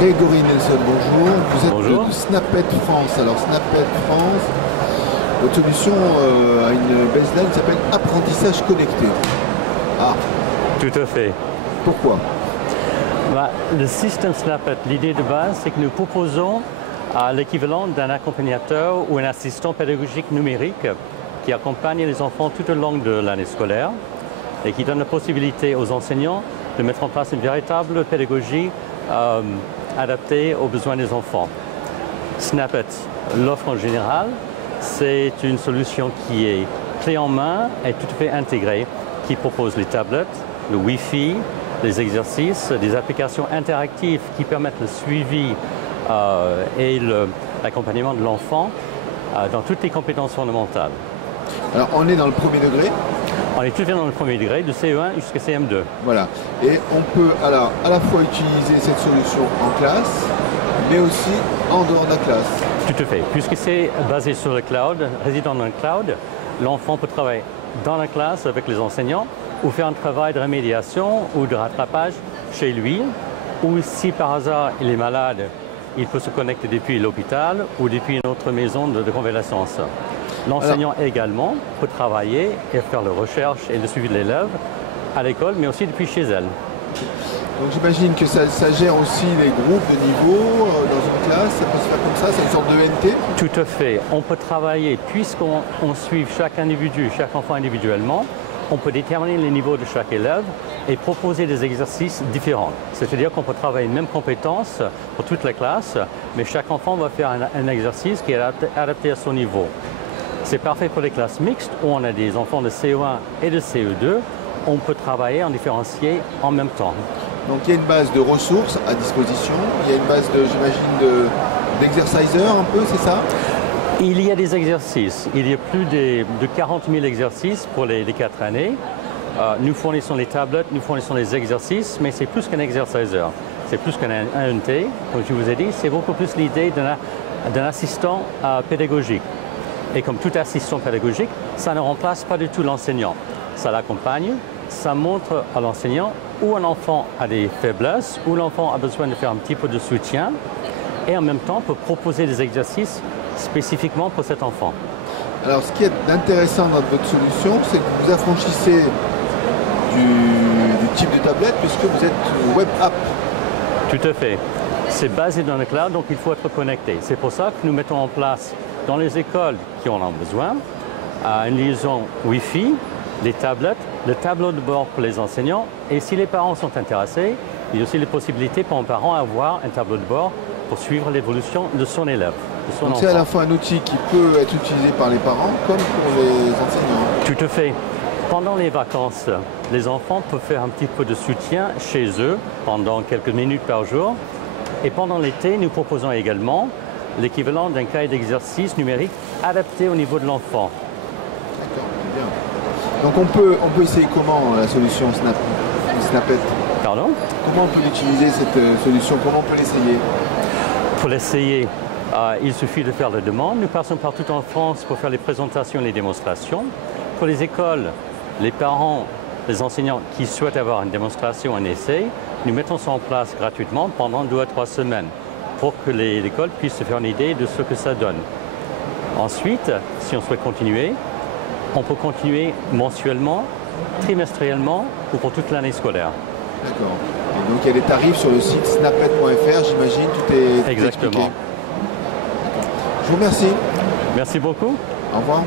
Grégory Nelson, bonjour. Vous êtes Bonjour. de Snappet France. Alors Snappet France, votre solution a une baseline qui s'appelle apprentissage connecté. Ah, Tout à fait. pourquoi? Le système Snappet, l'idée de base, c'est que nous proposons l'équivalent d'un accompagnateur ou un assistant pédagogique numérique qui accompagne les enfants tout au long de l'année scolaire et qui donne la possibilité aux enseignants de mettre en place une véritable pédagogie adaptée aux besoins des enfants. Snappet, l'offre en général, c'est une solution qui est clé en main et tout à fait intégrée, qui propose les tablettes, le Wi-Fi, les exercices, des applications interactives qui permettent le suivi et l'accompagnement de l'enfant dans toutes les compétences fondamentales. Alors on est dans le premier degré. On est tout à fait dans le premier degré, de CE1 jusqu'à CM2. Voilà. Et on peut alors à la fois utiliser cette solution en classe, mais aussi en dehors de la classe. Tout à fait. Puisque c'est basé sur le cloud, résidant dans le cloud, l'enfant peut travailler dans la classe avec les enseignants ou faire un travail de remédiation ou de rattrapage chez lui. Ou si par hasard il est malade, il peut se connecter depuis l'hôpital ou depuis une autre maison de convalescence. L'enseignant également peut travailler et faire la recherche et le suivi de l'élève à l'école, mais aussi depuis chez elle. Donc j'imagine que ça gère aussi les groupes de niveau dans une classe, ça peut se faire comme ça, c'est une sorte de NT. Tout à fait. On peut travailler, puisqu'on suit chaque individu, chaque enfant individuellement, on peut déterminer les niveaux de chaque élève et proposer des exercices différents. C'est-à-dire qu'on peut travailler les mêmes compétences pour toute la classe, mais chaque enfant va faire un exercice qui est adapté à son niveau. C'est parfait pour les classes mixtes où on a des enfants de CE1 et de CE2. On peut travailler en différencié en même temps. Donc il y a une base de ressources à disposition, il y a une base de, j'imagine, d'exerciseurs un peu, c'est ça? Il y a des exercices. Il y a plus de 40 000 exercices pour les 4 années. Nous fournissons les tablettes, nous fournissons les exercices, mais c'est plus qu'un exerciceur. C'est plus qu'un ANT, comme je vous ai dit. C'est beaucoup plus l'idée d'un assistant pédagogique. Et comme tout assistant pédagogique, ça ne remplace pas du tout l'enseignant. Ça l'accompagne, ça montre à l'enseignant où un enfant a des faiblesses, où l'enfant a besoin de faire un petit peu de soutien, et en même temps peut proposer des exercices spécifiquement pour cet enfant. Alors ce qui est intéressant dans votre solution, c'est que vous affranchissez du type de tablette puisque vous êtes web app. Tout à fait. C'est basé dans le cloud, donc il faut être connecté. C'est pour ça que nous mettons en place dans les écoles qui en ont besoin une liaison Wi-Fi, des tablettes, le tableau de bord pour les enseignants, et si les parents sont intéressés, il y a aussi les possibilités pour un parent d'avoir un tableau de bord pour suivre l'évolution de son élève, de son enfant. Donc c'est à la fois un outil qui peut être utilisé par les parents comme pour les enseignants. Tout à fait. Pendant les vacances, les enfants peuvent faire un petit peu de soutien chez eux pendant quelques minutes par jour. Et pendant l'été, nous proposons également l'équivalent d'un cahier d'exercice numérique adapté au niveau de l'enfant. D'accord, bien. Donc on peut essayer comment la solution Snappet? Pardon? Comment on peut utiliser cette solution? Comment on peut l'essayer? Pour l'essayer, il suffit de faire la demande. Nous passons partout en France pour faire les présentations et les démonstrations. Pour les écoles, les parents, les enseignants qui souhaitent avoir une démonstration, un essai, nous mettons ça en place gratuitement pendant 2 à 3 semaines pour que l'école puisse se faire une idée de ce que ça donne. Ensuite, si on souhaite continuer, on peut continuer mensuellement, trimestriellement ou pour toute l'année scolaire. D'accord. Et donc il y a des tarifs sur le site snappet.fr, j'imagine, tout est Exactement. expliqué. Je vous remercie. Merci beaucoup. Au revoir.